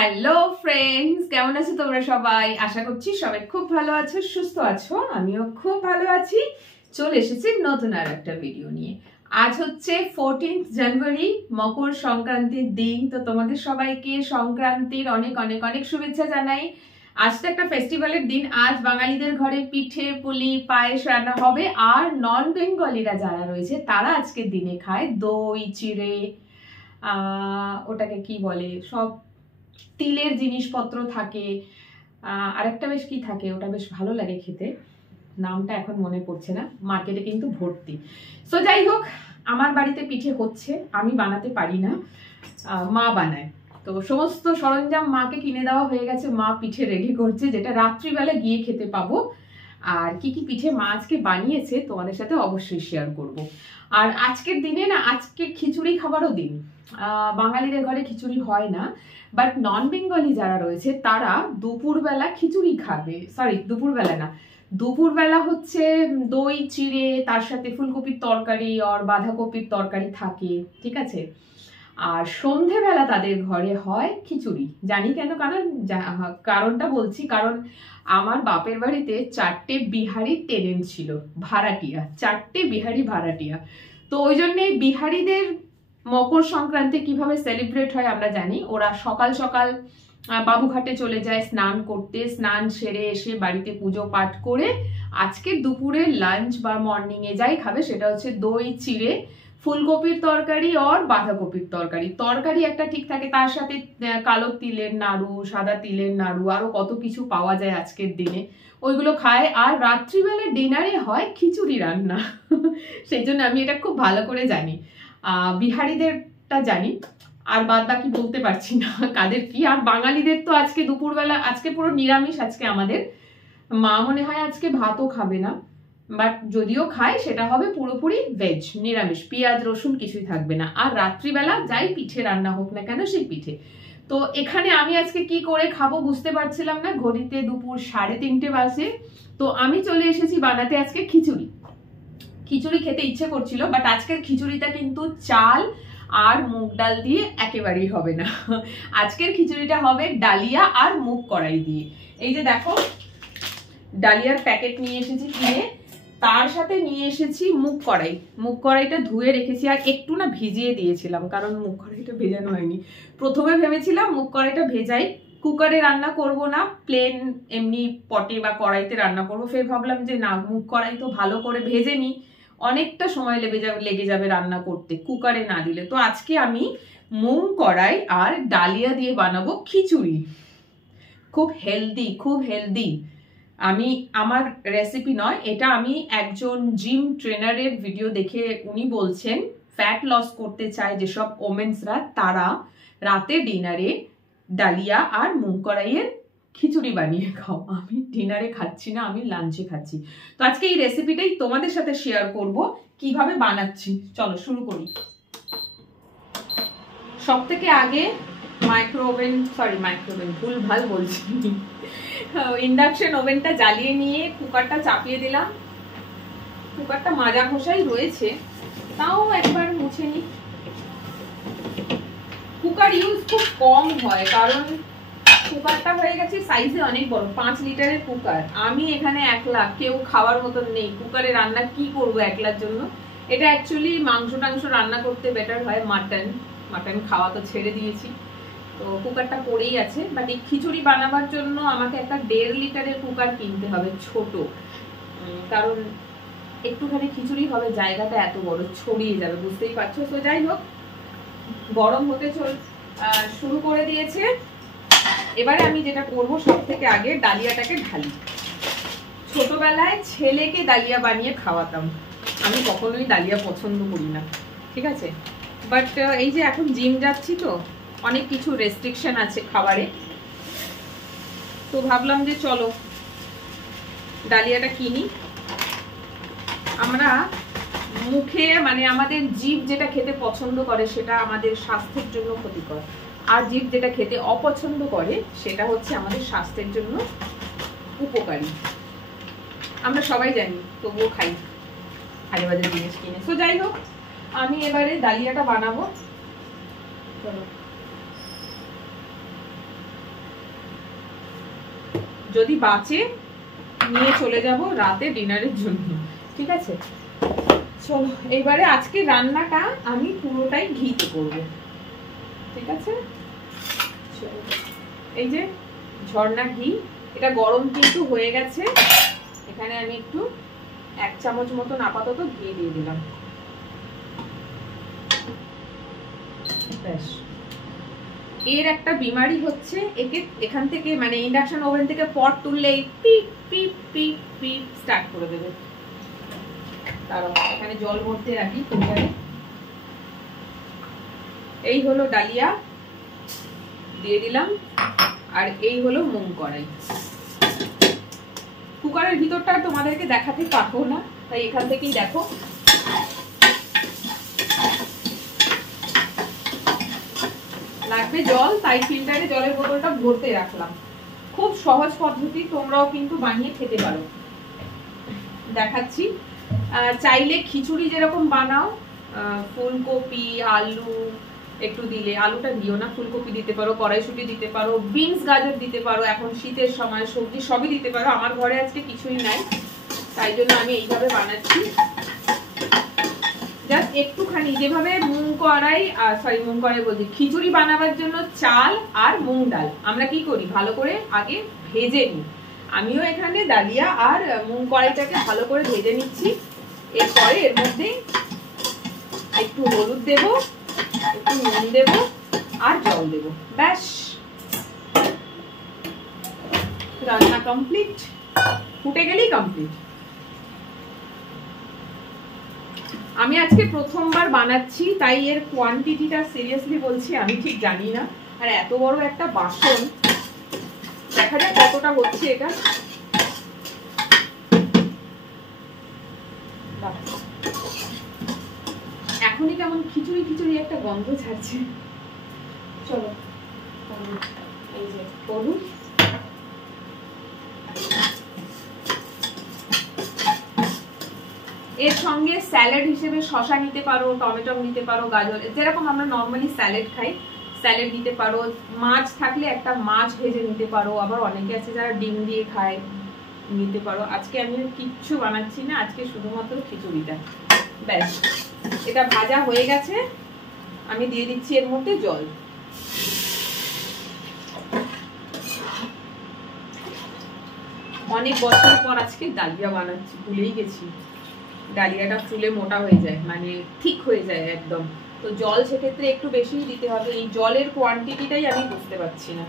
Hello friends, কেমন আছো তোমরা সবাই? আশা করছি সবাই খুব ভালো আছো, সুস্থ আছো। আমিও খুব ভালো আছি। চলে এসেছি নতুন আর একটা ভিডিও নিয়ে। আজ হচ্ছে 14 জানুয়ারি, মকর সংক্রান্তির দিন। তো তোমাদের সবাইকে সংক্রান্তির অনেক অনেক অনেক শুভেচ্ছা জানাই। আজ তো একটা ফেস্টিভ্যালের দিন। আজ বাঙালিদের ঘরে পিঠে পুলি পায়েস রান্না হবে, আর নন বেঙ্গলিরা যারা রয়েছে তারা আজকের দিনে খায় দই চিড়ে, ওটাকে কি বলে, সব তিলের জিনিসপত্র থাকে। আরেকটা বেশ কি থাকে, ওটা বেশ ভালো লাগে খেতে, নামটা এখন মনে পড়ছে না। মার্কেটে কিন্তু ভর্তি। সো যাই হোক, আমার বাড়িতে পিঠে হচ্ছে, আমি বানাতে পারি না, মা বানায়। তো সমস্ত সরঞ্জাম মাকে কিনে দেওয়া হয়ে গেছে, মা পিঠে রেডি করছে, যেটা রাত্রিবেলা গিয়ে খেতে পাবো। আর কি কি পিঠে মা আজকে বানিয়েছে তোমাদের সাথে অবশ্যই শেয়ার করব। আর আজকের দিনে না, আজকে খিচুড়ি খাবারও দিন। বাঙালিদের ঘরে খিচুড়ি হয় না, বাট নন বেঙ্গলি যারা রয়েছে তারা দুপুরবেলা খিচুড়ি খাবে। সরি, দুপুরবেলা না, দুপুরবেলা হচ্ছে দই চিড়ে, তার সাথে ফুলকপির তরকারি আর বাঁধাকপির তরকারি থাকে, ঠিক আছে। আর সন্ধেবেলা তাদের ঘরে হয় খিচুড়ি। জানি কেন, কারণটা বলছি, কারণ আমার বাপের বাড়িতে 4টে বিহারি টেনেন্ট ছিল, ভাড়াটিয়া, 4টে বিহারি ভাড়াটিয়া। তো ওই জন্যে বিহারিদের মকর সংক্রান্তি কিভাবে সেলিব্রেট হয় আমরা জানি। ওরা সকাল সকাল বাবুঘাটে চলে যায় স্নান করতে, স্নান সেরে এসে বাড়িতে পুজো পাঠ করে আজকে দুপুরে লাঞ্চ বা মর্নিং এ যাই খাবে সেটা হচ্ছে দই চিড়ে, ফুলকপির তরকারি আর বাঁধাকপির তরকারি। তরকারি একটা ঠিক থাকে, তার সাথে কালো তিলের নাড়ু, সাদা তিলের নাড়ু, আরো কত কিছু পাওয়া যায় আজকের দিনে, ওইগুলো খায়। আর রাত্রিবেলা ডিনারে হয় খিচুড়ি রান্না। সেই জন্য আমি এটা খুব ভালো করে জানি, বিহারিদেরটা জানি, আর বাদ বাকি বলতে পারছি না কাদের কি। আর বাঙালিদের তো আজকে দুপুরবেলা, আজকে পুরো নিরামিষ। আজকে আমাদের মা মনে হয় আজকে ভাতও খাবে না, বাট যদিও খায় সেটা হবে পুরোপুরি ভেজ, নিরামিষ, পেঁয়াজ রসুন কিছুই থাকবে না। আর রাত্রিবেলা যাই পিঠে রান্না হোক না কেন, সেই পিঠে। তো এখানে আমি আজকে কি করে খাবো বুঝতে পারছিলাম না, ঘড়িতে দুপুর 3:30 বাজে। তো আমি চলে এসেছি বানাতে আজকে খিচুড়ি। খিচুড়ি খেতে ইচ্ছে করছিল, বাট আজকের খিচুড়িটা কিন্তু চাল আর মুগ ডাল দিয়ে একেবারেই হবে না। আজকের খিচুড়িটা হবে ডালিয়া আর মুগ কড়াই দিয়ে। এই যে দেখো, ডালিয়ার প্যাকেট নিয়ে এসেছি কিনে, তার সাথে নিয়ে এসেছি মুগ কড়াই। মুগ কড়াইটা ধুয়ে রেখেছি, আর একটু না ভিজিয়ে দিয়েছিলাম, কারণ মুগ কড়াইটা ভেজানো হয়নি। প্রথমে ভেবেছিলাম মুগ কড়াইটা ভেজাই, কুকারে রান্না করব না, প্লেন এমনি পটে বা কড়াইতে রান্না করব। ফের ভাবলাম যে না, মুগ কড়াই তো ভালো করে ভেজে নি, অনেকটা সময় লেগে যাবে রান্না করতে, কুকারে না দিলে। তো আজকে আমি মুগ কড়াই আর ডালিয়া দিয়ে বানাবো খিচুড়ি। খুব হেলদি, খুব হেলদি। আমার রেসিপি নয় এটা, আমি একজন জিম ট্রেনারের ভিডিও দেখে উনি বলছেন ফ্যাট লস করতে চায় যেসব ওমেন্সরা, তারা রাতে ডিনারে ডালিয়া আর মুগ কড়াইয়ের খিচুড়ি বানিয়ে খাও। আমি ডিনারে খাচ্ছি না, আমি লাঞ্চে খাচ্ছি। তো আজকে এই রেসিপিটাই তোমাদের সাথে শেয়ার করব কিভাবে বানাচ্ছি। চলো শুরু করি। সব থেকে আগে ভুলভাল বলছি, ইন্ডাকশন ওভেনটা জ্বালিয়ে নিয়ে কুকারটা চাপিয়ে দিলাম। কুকারটা মাজা ঘষাই রয়েছে, তাও একবার মুছে নি। কুকার ইউজ খুব কম হয়, কারণ কুকারটা হয়ে গেছে সাইজে অনেক বড়, 5 লিটারের কুকার। আমি এখানে একলা, কেউ খাওয়ার মতন নেই, কুকারে রান্না কি করবো একলার জন্য। এটা অ্যাকচুয়ালি মাংস টাংস রান্না করতে বেটার হয়, মাটন খাওয়া তো ছেড়ে দিয়েছি, তো কুকারটা পড়েই আছে। বাট এই খিচুড়ি বানাবার জন্য আমাকে একটা 1.5 লিটারের কুকার কিনতে হবে, ছোট, কারণ একটুখানি খিচুড়ি হবে, জায়গাটা এত বড় ছড়িয়ে যাবে, বুঝতেই পারছো। তো যাই হোক, গরম হতে শুরু করে দিয়েছে। এবারে আমি যেটা করবো, সব থেকে আগে ডালিয়াটাকে ঢালি। ছোটবেলায় ছেলেকে ডালিয়া বানিয়ে খাওয়াতাম, আমি কখনোই ডালিয়া পছন্দ করি না, ঠিক আছে। বাট এই যে এখন জিম যাচ্ছি, তো অনেক কিছু রেস্ট্রিকশন আছে খাবারে, তো ভাবলাম যে চলো ডালিয়াটা কিনি। আমরা মুখে, মানে আমাদের জিভ যেটা খেতে পছন্দ করে সেটা আমাদের স্বাস্থ্যের জন্য ক্ষতিকর, আর জিভ যেটা খেতে অপছন্দ করে সেটা হচ্ছে আমাদের স্বাস্থ্যের জন্য উপকারী। আমরা সবাই জানি, তবুও খাই আজে বাজে জিনিস কিনে। তো যাই হোক, আমি এবারে ডালিয়াটা বানাবো। চলো যদি বাঁচে নিয়ে চলে যাব রাতে ডিনারের জন্য, ঠিক আছে? চলো এইবারে আজকে রান্নাটা আমি পুরোটাই ঘিতে করব, ঠিক আছে? চলো, এই যে ঝর্ণা ঘি, এটা গরম কিন্তু হয়ে গেছে। এখানে আমি একটু 1 চামচ মতন আপাতত ঘি দিয়ে দিলাম। ব্যাস। এর একটা বিমারি হচ্ছে, একে এখান থেকে মানে ইন্ডাকশন ওভেন থেকে পট তুললেই পিপ পিপ পিপ পিপ স্টার্ট করে দেবে। তারপর এখানে জল ভরতে রাখি কুকারে। এই হলো ডালিয়া দিয়ে দিলাম, আর এই হলো মুগ কড়াই। কুকারের ভিতরটা তোমাদেরকে দেখাতে পারবো না, তাই এখান থেকেই দেখো। লাগবে জল, তাই ফিল্টারে জলের বোতলটা ভরতে রাখলাম। খুব সহজ পদ্ধতি, তোমরাও কিন্তু বানিয়ে খেতে পারো। দেখাচ্ছি। চাইলে খিচুড়ি যেরকম বানাও, ফুলকপি আলু একটু দিলে, আলুটা দিও না, ফুলকপি দিতে পারো, কড়াইশুঁটি দিতে পারো, বিনস গাজর দিতে পারো, এখন শীতের সময় সবজি সবই দিতে পারো। আমার ঘরে আজকে কিছুই নাই, তাই জন্য আমি এইভাবে বানাচ্ছি। জাস্ট একটুখানি, যেভাবে মুগ কড়াই বলছি, খিচুড়ি বানাবার জন্য চাল আর মুগ ডাল আমরা কি করি, ভালো করে আগে ভেজে নিই। আমিও এখানে ডালিয়া আর মুগ কড়াইটাকে ভালো করে ভেজে নিচ্ছি। এরপরে এর মধ্যে একটু হলুদ দেব, একটু নুন দেব আর জল দেব, ব্যাস রান্না কমপ্লিট। ফুটে গেলেই কমপ্লিট। আমি আজকে প্রথমবার বানাচ্ছি, তাই এর কোয়ান্টিটিটা সিরিয়াসলি বলছি আমি ঠিক জানি না। আর এত বড় একটা বাসন, দেখা যাক কতটা হচ্ছে এটা। এখনই কেমন খিচুড়ি খিচুড়ি একটা গন্ধ ছাড়ছে। চলো, এই যে হলুদ, এর সঙ্গে স্যালাড হিসেবে শসা নিতে পারো, টমেটো নিতে পারো, গাজর, যেরকম আমরা নর্মালি স্যালাড খাই স্যালাড দিতে পারো। মাছ থাকলে একটা মাছ ভেজে নিতে পারো, আবার অনেকে আছে যারা ডিম দিয়ে খায়, নিতে পারো। আজকে আমি কিচ্ছু বানাচ্ছি না, আজকে শুধুমাত্র খিচুড়িটা। ব্যাস, এটা ভাজা হয়ে গেছে। আমি দিয়ে দিচ্ছি এর মধ্যে জল। অনেক বছর পর আজকে ডালিয়া বানাচ্ছি, ভুলেই গেছি। ডালিয়াটা ফুলে মোটা হয়ে যায়, মানে ঠিক হয়ে যায় একদম। তো জল সেক্ষেত্রে একটু বেশি দিতে হবে। এই জলের কোয়ান্টিটিটাই আমি বুঝতে পারছি না।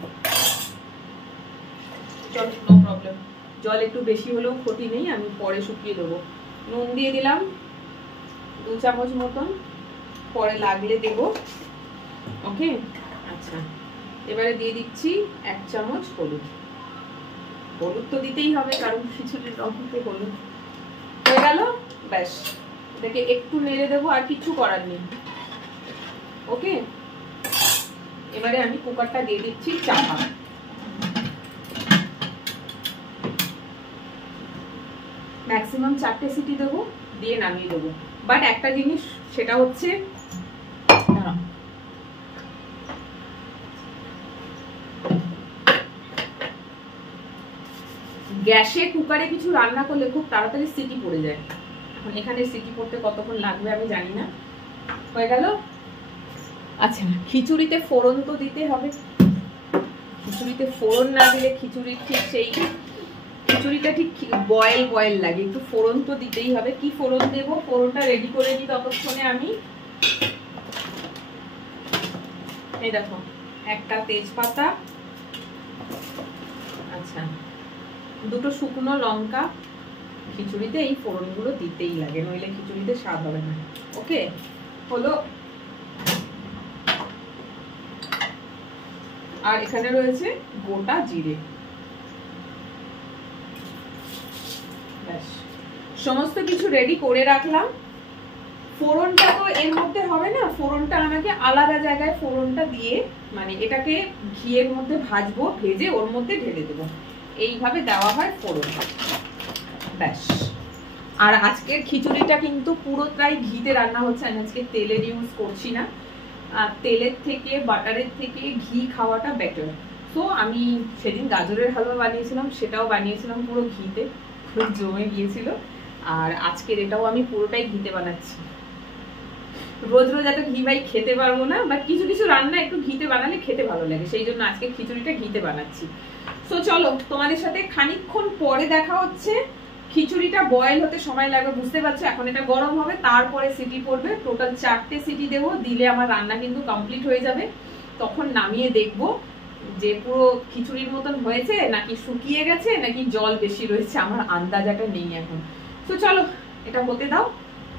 চল, নো প্রবলেম, জল একটু বেশি হলেও ক্ষতি নেই, আমি পরে শুকিয়ে দেবো। নুন দিয়ে দিলাম 2 চামচ মতন, পরে লাগলে দেব। ওকে, আচ্ছা, এবারে দিয়ে দিচ্ছি 1 চামচ হলুদ। হলুদ তো দিতেই হবে, কারণ খিচুড়ির রঙতে হলুদ। হয়ে গেল, ব্যাস। এটাকে একটু নেড়ে দেবো, আর কিছু করার নেই। ওকে, এবারে আমি কুকারটা দিয়ে দিচ্ছি চাপা। ম্যাক্সিমাম 4টে সিটি দেবো, দিয়ে নামিয়ে দেবো। বাট একটা জিনিস, সেটা হচ্ছে গ্যাসে কুকারে কিছু রান্না করলে খুব তাড়াতাড়ি সিটি পড়ে যায়। এখন এখানে সিটি পড়তে কতক্ষণ লাগবে আমি জানি না। হয়ে গেল। আচ্ছা, খিচুড়িতে ফোড়ন তো দিতে হবে। খিচুড়িতে ফোড়ন না দিলে খিচুড়ির ঠিক সেই খিচুড়িটা ঠিক বয়েল বয়েল লাগে, একটু ফোড়ন তো দিতেই হবে। কি ফোড়ন দেবো, ফোড়নটা রেডি করে নিই ততক্ষণে আমি। এই দেখো, একটা তেজপাতা, আচ্ছা 2টো শুকনো লঙ্কা। খিচুড়িতে এই ফোড়নগুলো দিতেই লাগে, নইলে খিচুড়িতে স্বাদ হবে না। ওকে, হলো। আর এখানে রয়েছে গোটা জিরে। ব্যাস, সমস্ত কিছু রেডি করে রাখলাম। ফোড়নটা তো এর মধ্যে হবে না, ফোড়নটা আমাকে আলাদা জায়গায় ফোড়নটা দিয়ে, মানে এটাকে ঘিয়ের মধ্যে ভাজবো, ভেজে ওর মধ্যে ঢেলে দেবো। এইভাবে দেওয়া হয় ফোড়ন। ব্যাস। আর আজকের খিচুড়িটা কিন্তু পুরোটাই ঘিতে রান্না হচ্ছে, আমি আজকে তেলের ইউজ করছি না। আর তেলের থেকে, বাটারের থেকে ঘি খাওয়াটা বেটার। তো আমি সেদিন গাজরের হালুয়া বানিয়েছিলাম, সেটাও বানিয়েছিলাম পুরো ঘিতে, পুরো জমে গিয়েছিল। আর আজকের এটাও আমি পুরোটাই ঘিতে বানাচ্ছি। রোজ রোজ এত ঘি ভাই খেতে পারবো না, বাট কিছু কিছু রান্না একটু ঘিতে বানালে খেতে ভালো লাগে, সেই জন্য আজকে খিচুড়িটা ঘিতে বানাচ্ছি। তো চলো তোমাদের সাথে খানিকক্ষণ পরে দেখা হচ্ছে। খিচুড়িটা বয়েল হতে সময় লাগবে বুঝতে পারছো, এখন এটা গরম হবে, তারপরে সিটি পড়বে, টোটাল 4টে সিটি দেবো, দিলে আমার রান্না কিন্তু কমপ্লিট হয়ে যাবে। তখন নামিয়ে দেখবো যে পুরো খিচুড়ির মতন হয়েছে নাকি শুকিয়ে গেছে নাকি জল বেশি রয়েছে, আমার আন্দাজাটা নেই এখন। তো চলো এটা হতে দাও,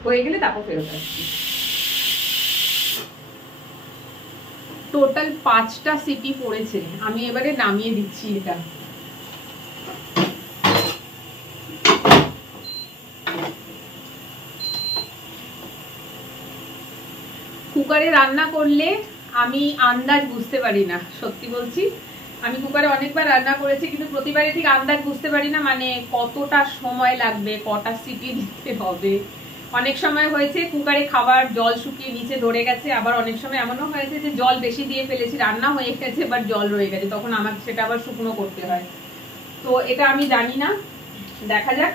হয়ে গেলে তারপর ফেরত আসছি। টোটাল 5টা সিটি পড়েছে, আমি এবারে নামিয়ে দিচ্ছি এটা। কুকারে রান্না করলে আমি আন্দাজ বুঝতে পারি না, সত্যি বলছি। আমি কুকারে অনেকবার রান্না করেছি, কিন্তু প্রতিবারই ঠিক আন্দাজ বুঝতে পারি না, মানে কতটা সময় লাগবে, কটা সিটি দিতে হবে। অনেক সময় হয়েছে কুকারে খাবার জল শুকিয়ে নিচে ধরে গেছে, আবার অনেক সময় এমনও হয়েছে যে জল বেশি দিয়ে ফেলেছি, রান্না হয়ে গেছে বাট জল রয়ে গেছে, তখন আমাকে সেটা আবার শুকনো করতে হয়। তো এটা আমি জানি না, দেখা যাক,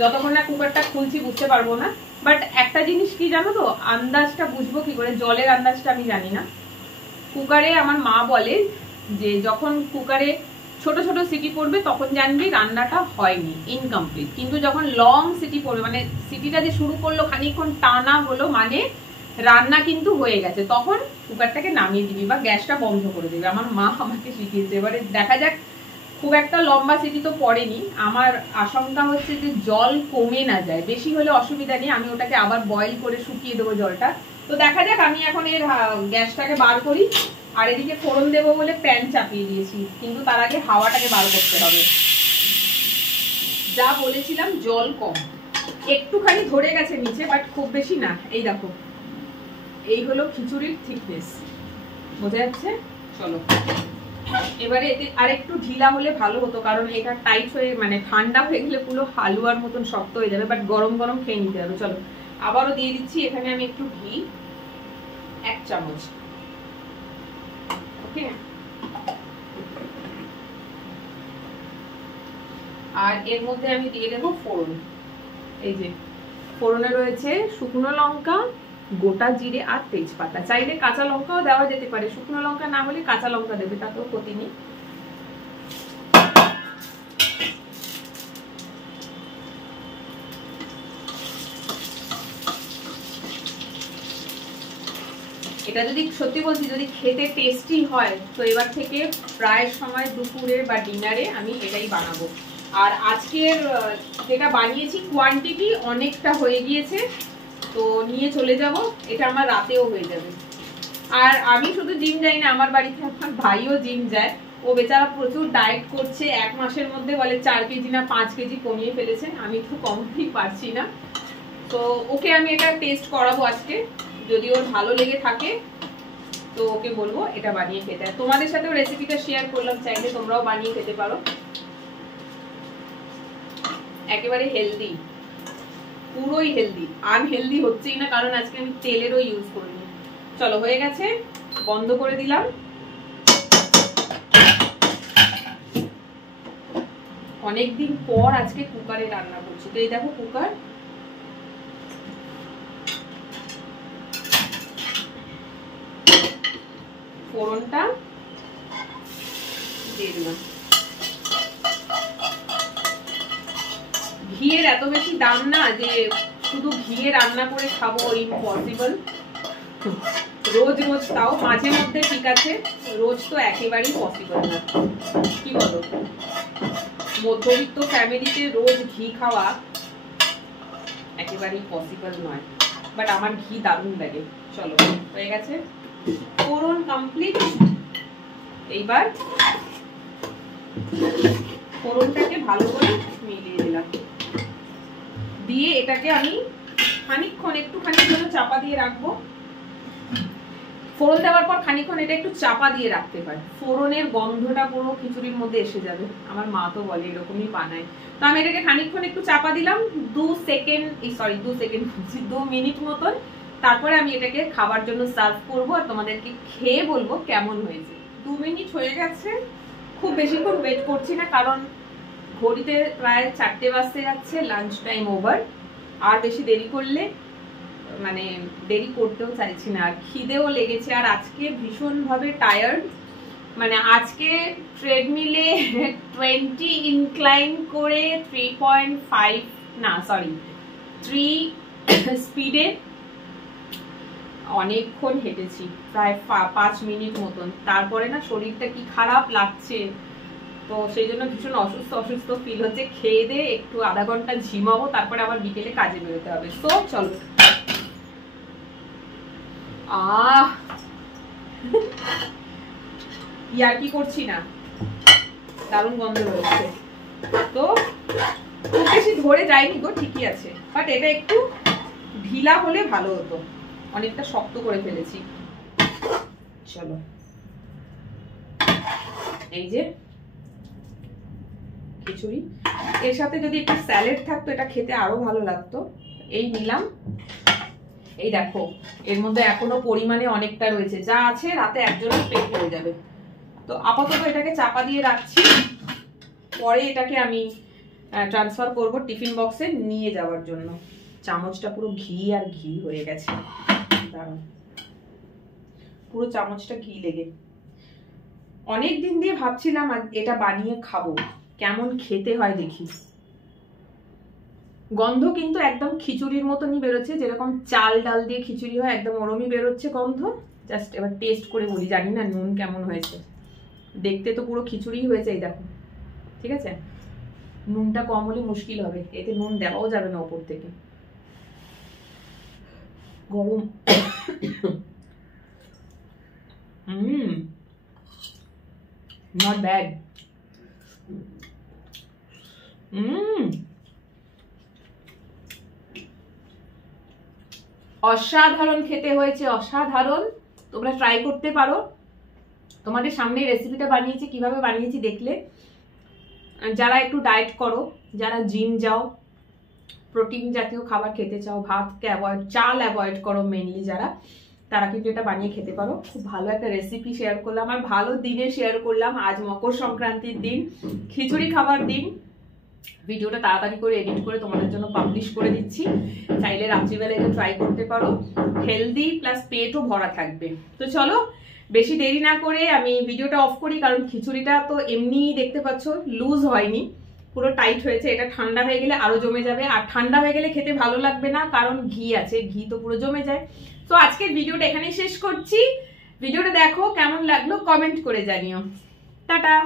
যতক্ষণ না কুকারটা খুলছি বুঝতে পারবো না। বাট একটা জিনিস কি জানো তো, আন্দাজটা বুঝবো কি করে, জলের আন্দাজটা আমি জানি না। কুকারে আমার মা বলে যে যখন কুকারে ছোট ছোট সিটি পড়বে তখন জানবি রান্নাটা হয়নি, ইনকমপ্লিট। কিন্তু যখন লং সিটি পড়বে, মানে সিটিটা যে শুরু করলো খানিকক্ষণ টানা হলো, মানে রান্না কিন্তু হয়ে গেছে, তখন কুকারটাকে নামিয়ে দিবি বা গ্যাসটা বন্ধ করে দিবি। আমার মা আমাকে শিখিয়েছে। এবারে দেখা যাক, খুব একটা লম্বা সিটি তো পড়েনি। আমার আশঙ্কা হচ্ছে যে জল কমে না যায়, বেশি হলে অসুবিধা নেই, আমি ওটাকে আবার বয়েল করে শুকিয়ে দেবো জলটা। তো দেখা যাক, আমি এখন এর গ্যাসটাকে বার করি। আর এদিকে ফোড়ন দেবো বলে প্যান চাপিয়ে দিয়েছি, কিন্তু তার আগে হাওয়াটাকে বার করতে হবে। যা বলেছিলাম জল কম, একটুখানি ধরে গেছে নিচে, বাট খুব বেশি না। এই দেখো, এই হলো খিচুড়ির থিকনেস, বোঝা যাচ্ছে। চলো এবারে এতে আর একটু ঢিলা হলে ভালো হতো, কারণ এটা টাইট হয়ে, মানে ঠান্ডা হয়ে গেলে পুরো হালুয়ার মতন শক্ত হয়ে যাবে, বাট গরম গরম খেয়ে নিতে হবে। চলো আবারও দিয়ে দিচ্ছি এখানে আমি একটু ঘি, 1 চামচ। ওকে, আর এর মধ্যে আমি দিয়ে দেবো ফোড়ন। এই যে ফোড়নে রয়েছে শুকনো লঙ্কা, গোটা জিরে আর তেজপাতা। চাইলে কাঁচা লঙ্কাও দেওয়া যেতে পারে, শুকনো লঙ্কা না হলে কাঁচা লঙ্কা দেবে, তাতেও ক্ষতি নেই। এটা যদি সত্যি বলছি, যদি খেতে টেস্টি হয় তো এবার থেকে প্রায় সময় দুপুরে বা ডিনারে আমি এটাই বানাবো। আর আজকের যেটা বানিয়েছি কোয়ান্টিটি অনেকটা হয়ে গিয়েছে, তো নিয়ে চলে যাব, এটা আমার রাতেও হয়ে যাবে। আর আমি শুধু জিম যাই না, আমার বাড়িতে আমার ভাইও জিম যায়। ও বেচারা প্রচুর ডায়েট করছে, 1 মাসের মধ্যে বলে 4 কেজি না 5 কেজি কমিয়ে ফেলেছে। আমি তো কমতেই পারছি না, তো ওকে আমি এটা টেস্ট করাবো আজকে। যদি ওর ভালো লেগে থাকে তো ওকে বলবো এটা বানিয়ে খেতে। তোমাদের সাথেও রেসিপিটা শেয়ার করলাম, চাইলে তোমরাও বানিয়ে খেতে পারো। একেবারে হেলদি, পুরোই হেলদি, আনহেলদি হচ্ছেই না, কারণ আজকে আমি তেলেরও ইউজ করিনি। চলো হয়ে গেছে, বন্ধ করে দিলাম। অনেকদিন পর আজকে কুকারে রান্না করছি, তো এই দেখো কুকার, ফোড়নটা দিয়ে দিলাম। ঘিয়ের এত বেশি দাম না যে শুধু ঘিয়ে রান্না করে খাবো, ইম্পসিবল। রোজ রোজ, তাও মাঝে মধ্যে ঠিক আছে, রোজ তো একেবারেই পসিবল না, কি বলো? মধ্যবিত্ত ফ্যামিলিতে রোজ ঘি খাওয়া একেবারেই পসিবল নয়, বাট আমার ঘি দারুণ লাগে। চলো হয়ে গেছে, ফোড়ন কমপ্লিট। এইবার ফোড়নটাকে ভালো করে মিলিয়ে দিলাম, দিয়ে এটাকে আমি খানিকক্ষণ একটুখানি জন্য চাপা দিয়ে রাখবো। ফোড়ন দেওয়ার পর খানিকক্ষণ এটা একটু চাপা দিয়ে রাখতে হয়, ফোড়নের গন্ধটা পুরো খিচুড়ির মধ্যে এসে যাবে। আমার মা তো বলে এরকমই বানায়। তো আমি এটাকে খানিকক্ষণ একটু চাপা দিলাম, 2 মিনিট মতন। তারপরে আমি এটাকে খাবার জন্য সার্ভ করবো আর তোমাদেরকে খেয়ে বলবো কেমন হয়েছে। 2 মিনিট হয়ে গেছে, খুব বেশিক্ষণ ওয়েট করছি না, কারণ ঘড়িতে প্রায় 4টে বাজতে যাচ্ছে, লাঞ্চ টাইম ওভার। আর বেশি দেরি করলে মানে দেরি করতেও চাইছি না, আর খিদেও লেগেছে। আর আজকে ভীষণভাবে টায়ার্ড, মানে আজকে ট্রেডমিলে 20 ইনক্লাইন করে 3 স্পিডে অনেকক্ষণ হেঁটেছি, প্রায় 5 মিনিট মতন। তারপরে না শরীরটা কি খারাপ লাগছে, তো সেই জন্য ভীষণ অসুস্থ ফিল হচ্ছে। খেয়ে দিয়ে একটু আধা ঘন্টা ঝিমাবো, তারপরে আবার বিকেলে কাজে বেরোতে হবে। তো চলো। ইয়ার কি করছি না, দারুণ গন্ধ রয়েছে। তো খুব বেশি ধরে যায়নি গো, ঠিকই আছে, বাট এটা একটু ঢিলা হলে ভালো হতো, অনেকটা শক্ত করে ফেলেছি। চলো, এই যে খিচুড়ি, এর সাথে যদি একটু স্যালাড থাকতো এটা খেতে আরো ভালো লাগতো। এই নিলাম, এই দেখো এর মধ্যে এখনো পরিমাণে অনেকটা রয়েছে, যা আছে রাতে একজনের পেট হয়ে যাবে। তো আপাতত এটাকে চাপা দিয়ে রাখছি, পরে এটাকে আমি ট্রান্সফার করব টিফিন বক্সে নিয়ে যাওয়ার জন্য। চামচটা পুরো ঘি আর ঘি হয়ে গেছে, দাঁড়াও, পুরো চামচটা ঘি লেগে। অনেক দিন দিয়ে ভাবছিলাম এটা বানিয়ে খাবো, কেমন খেতে হয় দেখি। গন্ধ কিন্তু একদম খিচুড়ির মতনই বেরোচ্ছে, যেরকম চাল ডাল দিয়ে খিচুড়ি হয় একদম ওরমই বেরোচ্ছে গন্ধ। জাস্ট এবার টেস্ট করে বলি, জানি না নুন কেমন হয়েছে। দেখতে তো পুরো খিচুড়ি হয়েছে, এই দেখো, ঠিক আছে। নুনটা কম হলে মুশকিল হবে, এতে নুন দেওয়াও যাবে না ওপর থেকে, গরম। Not bad. অসাধারণ খেতে হয়েছে, অসাধারণ। তোমরা ট্রাই করতে পারো, তোমাদের সামনে রেসিপিটা বানিয়েছি, কিভাবে বানিয়েছি দেখলে। যারা একটু ডায়েট করো, যারা জিম যাও, প্রোটিন জাতীয় খাবার খেতে চাও, ভাতকে অ্যাভয়েড, চাল অ্যাভয়েড করো মেনলি যারা, তারা কিন্তু এটা বানিয়ে খেতে পারো। খুব ভালো একটা রেসিপি শেয়ার করলাম, আর ভালো দিনে শেয়ার করলাম। আজ মকর সংক্রান্তির দিন, খিচুড়ি খাবার দিন। ভিডিওটা তাড়াতাড়ি করে এডিট করে তোমাদের জন্য পাবলিশ করে দিচ্ছি, চাইলে রাত্রিবেলা এটা ট্রাই করতে পারো। হেলদি প্লাস পেটও ভরা থাকবে। তো চলো, বেশি দেরি না করে আমি ভিডিওটা অফ করি, কারণ খিচুড়িটা তো এমনি দেখতে পাচ্ছ লুজ হয়নি, পুরো টাইট হয়েছে। এটা ঠান্ডা হয়ে গেলে আরো জমে যাবে, আর ঠান্ডা হয়ে গেলে খেতে ভালো লাগবে না, কারণ ঘি আছে, ঘি তো পুরো জমে যায়। তো আজকের ভিডিওটা এখানেই শেষ করছি। ভিডিওটা দেখো, কেমন লাগলো কমেন্ট করে জানিও। টাটা।